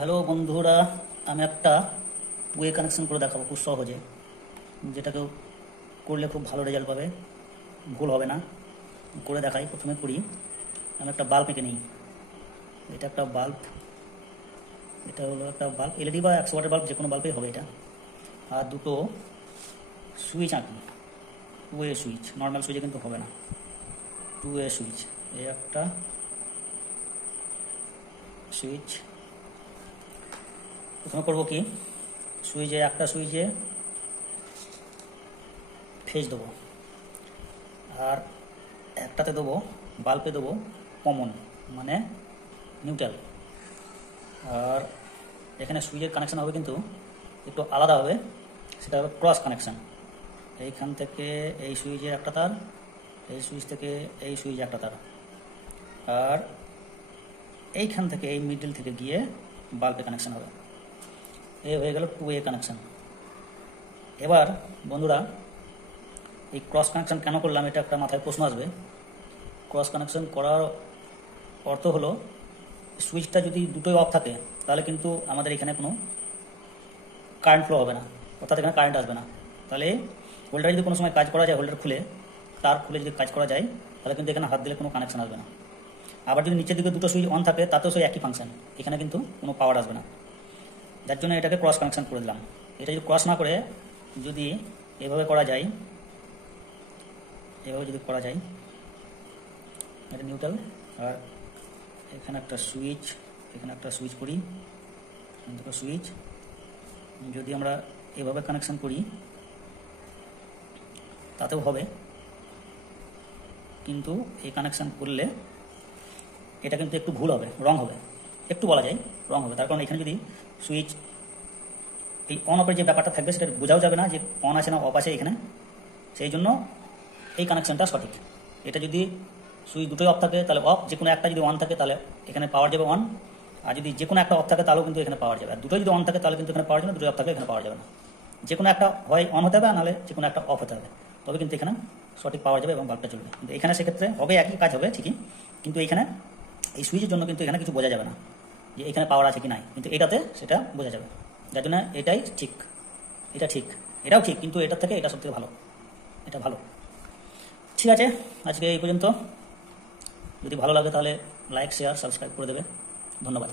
Hello বন্ধুরা, আমি একটা ওয়ে কানেকশন করে দেখাবো খুব সহজে, যেটা কেউ করলে খুব ভালো রেজাল্ট পাবে, ভুল হবে না। করে দেখাই। প্রথমে করি, আমি একটা বাল্ব এঁকে নিই। এটা একটা বাল্ব, এটা হলো একটা বাল্ব, এলইডি বা 100 ওয়াটের বাল্ব, যে কোনো বাল্বেই হবে এটা। আর দুটো সুইচ আঁকি, টু ওয়ে সুইচ, নর্মাল সুইচে কিন্তু হবে না, টু ওয়ে সুইচ। এই একটা সুইচ। প্রথমে করবো কি, একটা সুইচে ফেজ দেবো, আর একটাতে দেবো, বাল্বে দেবো কমন, মানে নিউট্রাল। আর এখানে সুইচের কানেকশান হবে কিন্তু একটু আলাদা হবে, সেটা হবে ক্রস কানেকশান। এইখান থেকে এই সুইচে একটা তার, এই সুইচ থেকে এই সুইচে একটা তার, আর এইখান থেকে এই মিডল থেকে গিয়ে বাল্বে কানেকশান হবে। এই হয়ে গেল টু ওয়ে কানেকশান। এবার বন্ধুরা, এই ক্রস কানেকশান কেন করলাম, এটা একটা মাথায় প্রশ্ন আসবে। ক্রস কানেকশান করার অর্থ হলো, সুইচটা যদি দুটোই অফ থাকে তাহলে কিন্তু আমাদের এখানে কোনো কারেন্ট ফ্লো হবে না, অর্থাৎ এখানে কারেন্ট আসবে না। তাহলে হোল্ডার যদি কোনো সময় কাজ করা যায়, হোল্ডার খুলে, তার খুলে যদি কাজ করা যায়, তাহলে কিন্তু এখানে হাত দিলে কোনো কানেকশান আসবে না। আবার যদি নিচের দিকে দুটো সুইচ অন থাকে, তাতেও সেই একই ফাংশন, এখানে কিন্তু কোনো পাওয়ার আসবে না। যার জন্য এটাকে ক্রস কানেকশান করে দিলাম। এটা যদি ক্রস না করে যদি এভাবে করা যায়, এভাবে যদি করা যায়, এটা নিউট্রাল, আর এখানে একটা সুইচ, এখানে একটা সুইচ করি, দুটো সুইচ যদি আমরা এভাবে কানেকশান করি তাতেও হবে, কিন্তু এই কানেকশান করলে এটা কিন্তু একটু ভুল হবে, রং হবে, একটু বলা যায় রং হবে। তার কারণ এখানে যদি সুইচ এই অন অফের যে ব্যাপারটা থাকবে, সেটা বোঝাও যাবে না যে অন আছে না অফ আছে এখানে। সেই জন্য এই কানেকশানটা সঠিক। এটা যদি সুইচ দুটোই অফ থাকে তাহলে অফ, যে কোনো একটা যদি অন থাকে তাহলে এখানে পাওয়ার যাবে অন, আর যদি যে কোনো একটা অফ থাকে তাহলেও কিন্তু এখানে পাওয়ার যাবে। আর দুটোই যদি অন থাকে তাহলে কিন্তু এখানে পাওয়ার যাবে না, দুটোই অফ থাকে এখানে পাওয়ার যাবে না। যে কোনো একটা হয় অন হতে হবে, নাহলে যে কোনো একটা অফ হতে হবে, তবে কিন্তু এখানে সঠিক পাওয়ার যাবে এবং বাল্বটা চলবে। কিন্তু এখানে সেক্ষেত্রে হবে, একই কাজ হবে ঠিকই, কিন্তু এখানে এই সুইচের জন্য কিন্তু এখানে কিছু বোঝা যাবে না যে এখানে পাওয়ার আছে কি নাই, কিন্তু এটাতে সেটা বোঝা যাবে। যার জন্য এটাই ঠিক, এটা ঠিক, এটাও ঠিক, কিন্তু এটার থেকে এটা সবথেকে ভালো, এটা ভালো। ঠিক আছে, আজকে এই পর্যন্ত। যদি ভালো লাগে তাহলে লাইক, শেয়ার, সাবস্ক্রাইব করে দেবে। ধন্যবাদ।